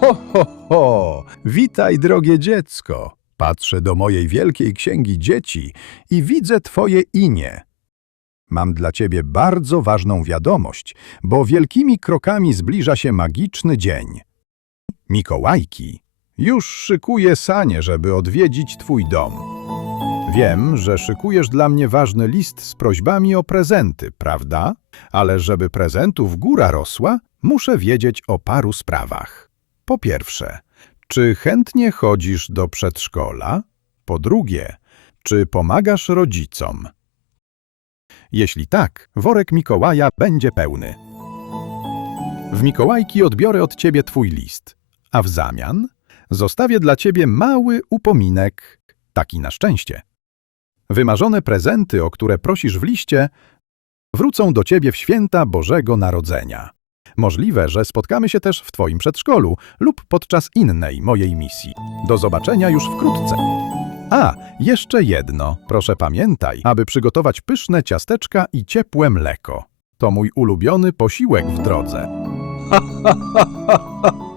Ho, ho, ho! Witaj, drogie dziecko. Patrzę do mojej wielkiej księgi dzieci i widzę twoje imię. Mam dla ciebie bardzo ważną wiadomość, bo wielkimi krokami zbliża się magiczny dzień. Mikołajki już szykuje sanie, żeby odwiedzić twój dom. Wiem, że szykujesz dla mnie ważny list z prośbami o prezenty, prawda? Ale żeby prezentów góra rosła, muszę wiedzieć o paru sprawach. Po pierwsze, czy chętnie chodzisz do przedszkola? Po drugie, czy pomagasz rodzicom? Jeśli tak, worek Mikołaja będzie pełny. W Mikołajki odbiorę od ciebie twój list, a w zamian zostawię dla ciebie mały upominek, taki na szczęście. Wymarzone prezenty, o które prosisz w liście, wrócą do ciebie w święta Bożego Narodzenia. Możliwe, że spotkamy się też w twoim przedszkolu lub podczas innej mojej misji. Do zobaczenia już wkrótce. A, jeszcze jedno. Proszę pamiętaj, aby przygotować pyszne ciasteczka i ciepłe mleko. To mój ulubiony posiłek w drodze.